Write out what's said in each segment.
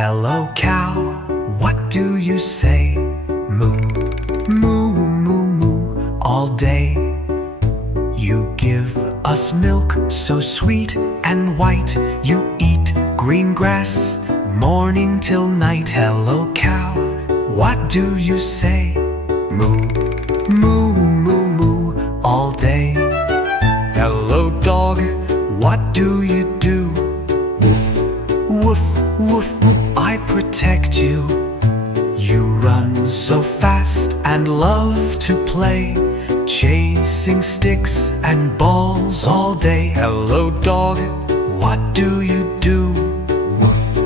Hello cow, what do you say? Moo, moo, moo, moo, all day. You give us milk so sweet and white. You eat green grass morning till night. Hello cow, what do you say? Moo, moo, moo, moo, all day. Hello dog, what do you do? Woof, woof, woof, woof, I protect you. You run so fast and love to play, chasing sticks and balls all day. Hello dog, what do you do? Woof,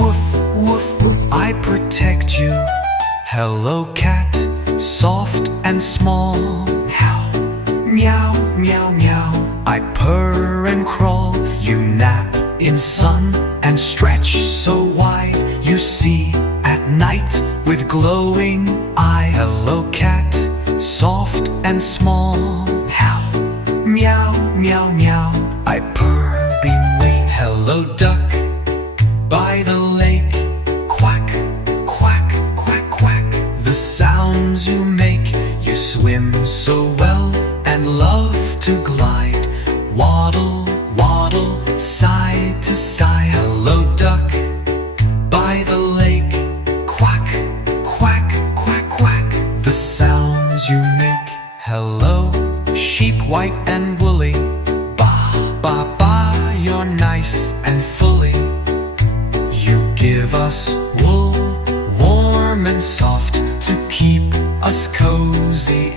woof, woof, woof, I protect you. Hello cat, soft and small. How? Meow, meow, meow, I purr and crawl. You nap in sun and stretch so wide. You see at night with glowing eyes. Hello cat, soft and small. How? Meow, meow, meow, I purr being wee. Hello duck, by the lake. Quack, quack, quack, quack, the sounds you make. You swim so well and love to glide. Waddle, waddle, side to side. Hello duck, by the lake. Quack, quack, quack, quack, the sounds you make. Hello sheep, white and woolly. Ba, ba, ba, you're nice and fully. You give us wool, warm and soft, to keep us cozy